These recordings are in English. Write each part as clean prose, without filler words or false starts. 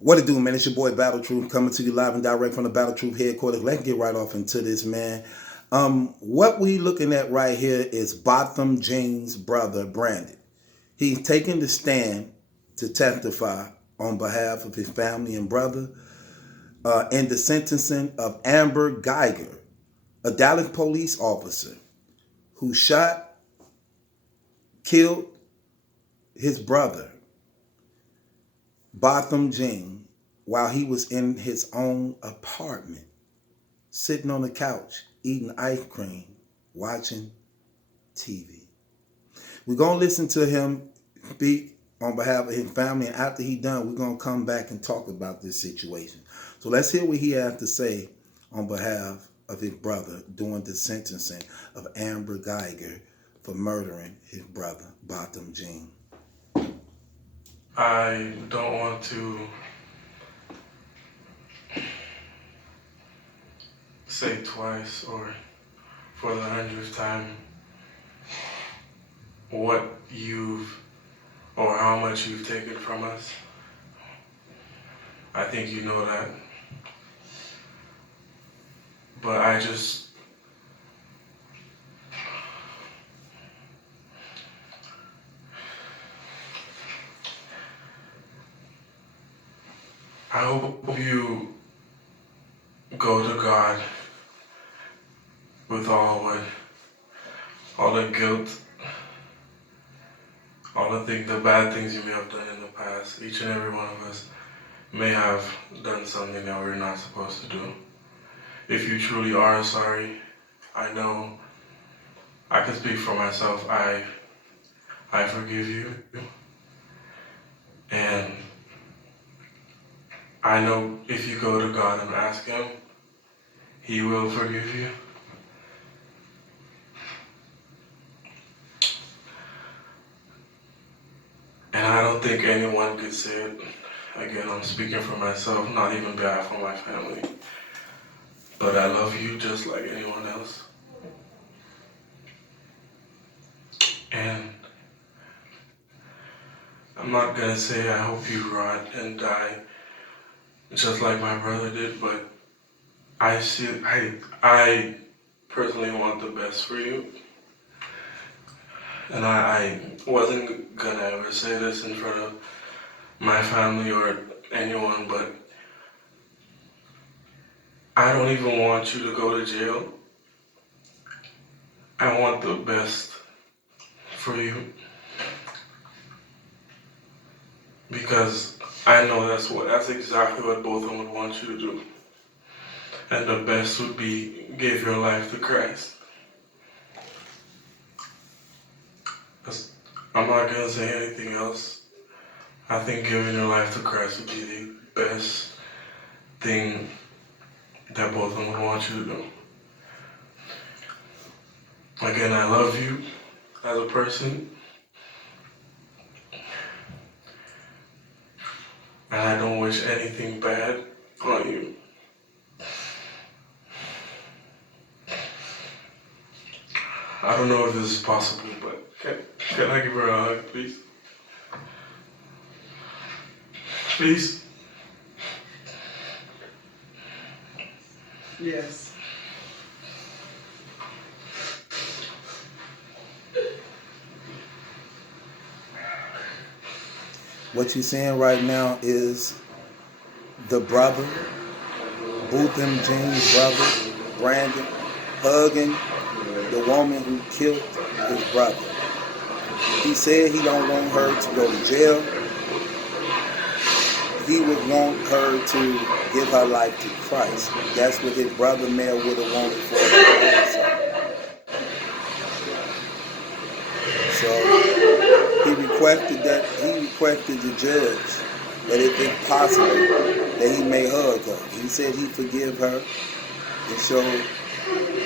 What it do, man? It's your boy Battle Truth coming to you live and direct from the Battle Truth headquarters. Let's get right off into this, man. What we looking at right here is Botham Jean's brother, Brandon. He's taking the stand to testify on behalf of his family and brother in the sentencing of Amber Guyger, a Dallas police officer who shot, killed his brother, Botham Jean, while he was in his own apartment, sitting on the couch, eating ice cream, watching TV. We're going to listen to him speak on behalf of his family, and after he's done, we're going to come back and talk about this situation. So let's hear what he has to say on behalf of his brother during the sentencing of Amber Guyger for murdering his brother, Botham Jean. I don't want to say twice or for the 100th time what you've or how much you've taken from us. I think you know that. But I hope you go to God with all the guilt, the bad things you may have done in the past. Each and every one of us may have done something that we're not supposed to do. If you truly are sorry, I know I can speak for myself. I forgive you, and I know if you go to God and ask Him, He will forgive you. And I don't think anyone could say it. Again, I'm speaking for myself, not even behalf of my family. But I love you just like anyone else. And I'm not gonna say I hope you rot and die just like my brother did, but I personally want the best for you. And I wasn't gonna ever say this in front of my family or anyone, but I don't even want you to go to jail. I want the best for you because I know that's exactly what both of them would want you to do. And the best would be give your life to Christ. I'm not gonna say anything else. I think giving your life to Christ would be the best thing that both of them would want you to do. Again, I love you as a person, and I don't wish anything bad on you. I don't know if this is possible, but can I give her a hug, please? Please? Yes. What you're seeing right now is the brother, Botham Jean's brother, Brandon, hugging the woman who killed his brother. He said he don't want her to go to jail. He would want her to give her life to Christ. That's what his brother Mel would have wanted for her also. So he requested the judge that if it's possible that he may hug her. He said he'd forgive her and show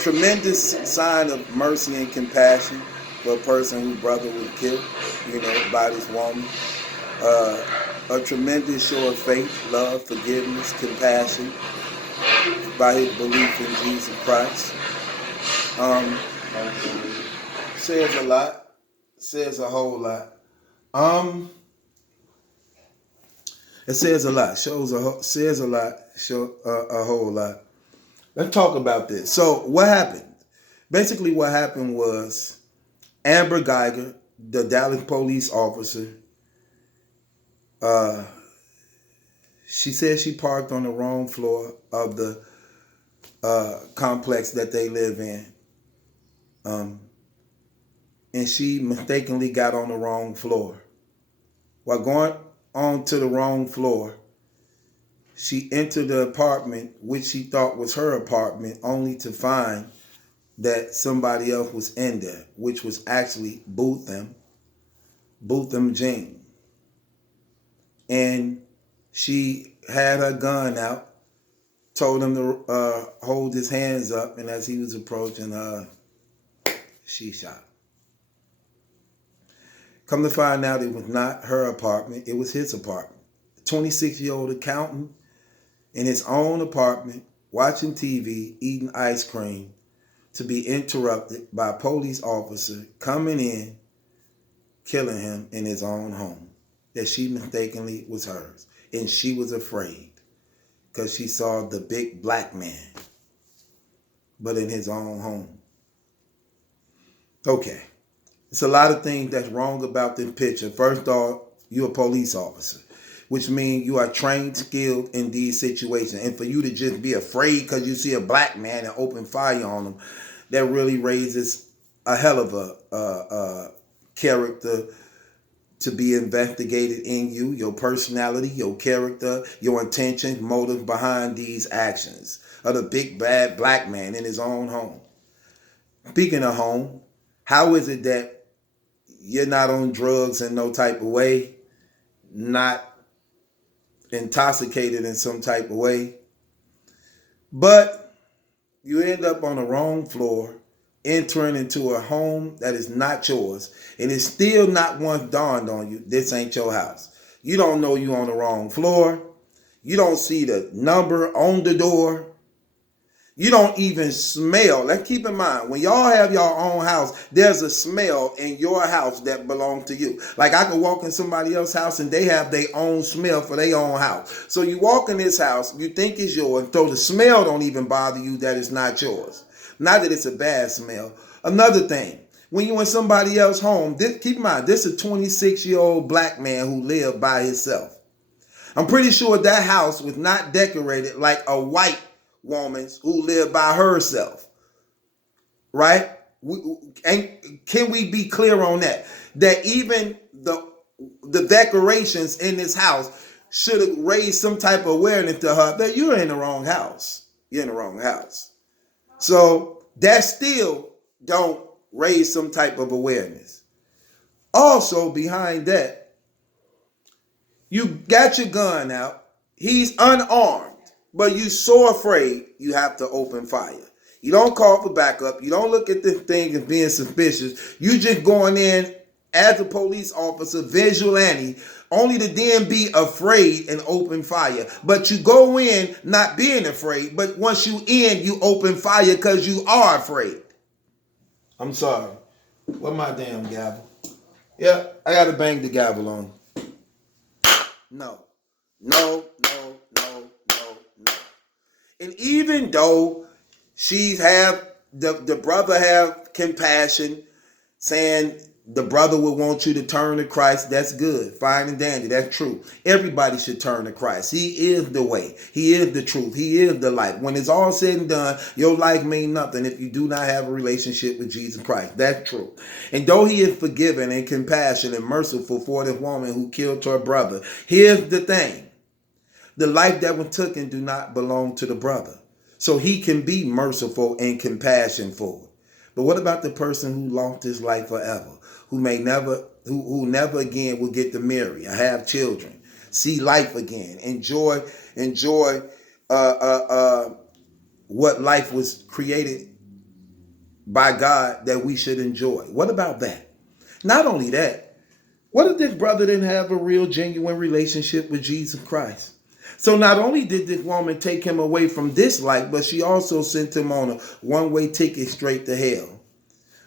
tremendous sign of mercy and compassion for a person whose brother was killed, by this woman. A tremendous show of faith, love, forgiveness, compassion by his belief in Jesus Christ. Says a lot, says a whole lot. It says a lot. Says a lot. Show a whole lot. Let's talk about this. So what happened? Basically, what happened was Amber Guyger, the Dallas police officer, uh, she said she parked on the wrong floor of the complex that they live in. Um, and she mistakenly got on the wrong floor. While going on to the wrong floor, she entered the apartment, which she thought was her apartment, only to find that somebody else was in there, which was actually Botham Jean. And she had her gun out, told him to hold his hands up, and as he was approaching her, she shot. Come to find out, it was not her apartment, it was his apartment. A 26-year-old accountant in his own apartment, watching TV, eating ice cream, to be interrupted by a police officer coming in, killing him in his own home, that she mistakenly was hers. And she was afraid because she saw the big black man, but in his own home. Okay. It's a lot of things that's wrong about this picture. First off, you're a police officer, which means you are trained, skilled in these situations. And for you to just be afraid because you see a black man and open fire on him, that really raises a hell of a character to be investigated in you, your personality, your character, your intentions, motives behind these actions of the big bad black man in his own home. Speaking of home, how is it that you're not on drugs in no type of way, not intoxicated in some type of way, but you end up on the wrong floor, entering into a home that is not yours, and it's still not once dawned on you, this ain't your house. You don't know you on the wrong floor. You don't see the number on the door. You don't even smell. Let's keep in mind, when y'all have your own house, there's a smell in your house that belongs to you. Like I could walk in somebody else's house and they have their own smell for their own house. So you walk in this house, you think it's yours, so the smell don't even bother you that it's not yours. Not that it's a bad smell. Another thing, when you in somebody else's home, keep in mind, this is a 26-year-old black man who lived by himself. I'm pretty sure that house was not decorated like a white woman who lived by herself, right? Can we be clear on that? That even the decorations in this house should have raised some type of awareness to her that you're in the wrong house. You're in the wrong house. So that still don't raise some type of awareness. Also, behind that, you got your gun out. He's unarmed. But you so afraid you have to open fire. You don't call for backup. You don't look at this thing as being suspicious. You just going in as a police officer, vigilante, only to then be afraid and open fire. But you go in not being afraid, but once you in, you open fire because you are afraid. I'm sorry. What my damn gavel? Yeah, I got to bang the gavel on. No. No, no, no, no, no. And even though she's have the brother have compassion, saying the brother would want you to turn to Christ, that's good, fine and dandy, that's true. Everybody should turn to Christ. He is the way, he is the truth, he is the life. When it's all said and done, your life means nothing if you do not have a relationship with Jesus Christ. That's true. And though he is forgiving and compassionate and merciful for this woman who killed her brother, here's the thing. The life that was taken do not belong to the brother. So he can be merciful and compassionful. But what about the person who lost his life forever? Who may never, who never again will get to marry or have children, see life again, enjoy what life was created by God that we should enjoy. What about that? Not only that, what if this brother didn't have a real genuine relationship with Jesus Christ? So not only did this woman take him away from this life, but she also sent him on a one-way ticket straight to hell.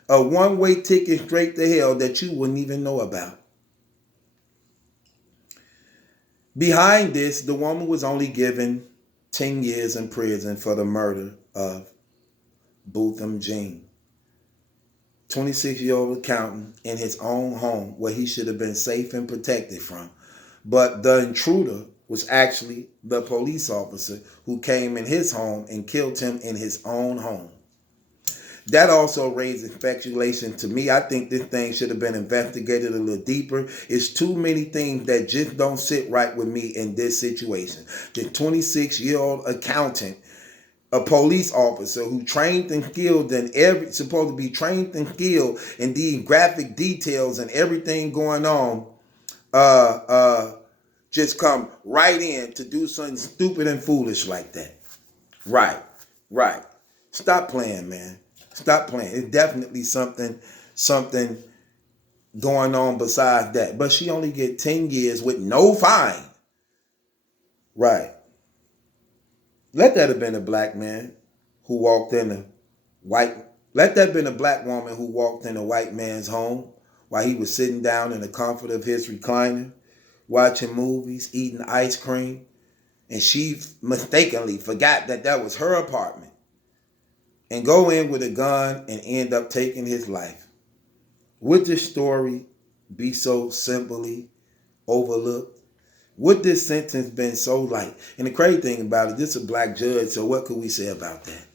A one-way ticket straight to hell that you wouldn't even know about. Behind this, the woman was only given 10 years in prison for the murder of Botham Jean, 26-year-old accountant in his own home where he should have been safe and protected from. But the intruder was actually the police officer who came in his home and killed him in his own home. That also raises speculation to me. I think this thing should have been investigated a little deeper. It's too many things that just don't sit right with me in this situation. The 26-year-old accountant, a police officer who trained and skilled in supposed to be trained and skilled in the graphic details and everything going on, just come right in to do something stupid and foolish like that. Right. Stop playing, man. Stop playing. It's definitely something going on besides that. But she only get 10 years with no fine. Right. Let that have been a black man who walked in a white. Let that have been a black woman who walked in a white man's home while he was sitting down in the comfort of his recliner, watching movies, eating ice cream, and she mistakenly forgot that that was her apartment, and go in with a gun and end up taking his life. Would this story be so simply overlooked? Would this sentence been so light? And the crazy thing about it, this is a black judge, so what could we say about that?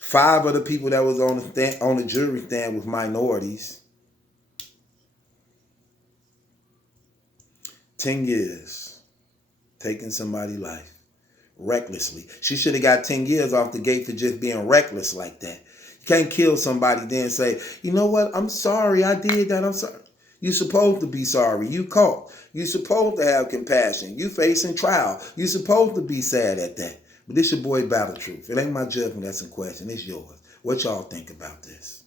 5 of the people that was on the jury stand was minorities. 10 years, taking somebody's life recklessly. She should have got 10 years off the gate for just being reckless like that. You can't kill somebody then say, you know what, I'm sorry, I did that, I'm sorry. You're supposed to be sorry. You caught. You're supposed to have compassion. You facing trial. You're supposed to be sad at that. But this your boy Battle Truth. It ain't my judgment that's in question. It's yours. What y'all think about this?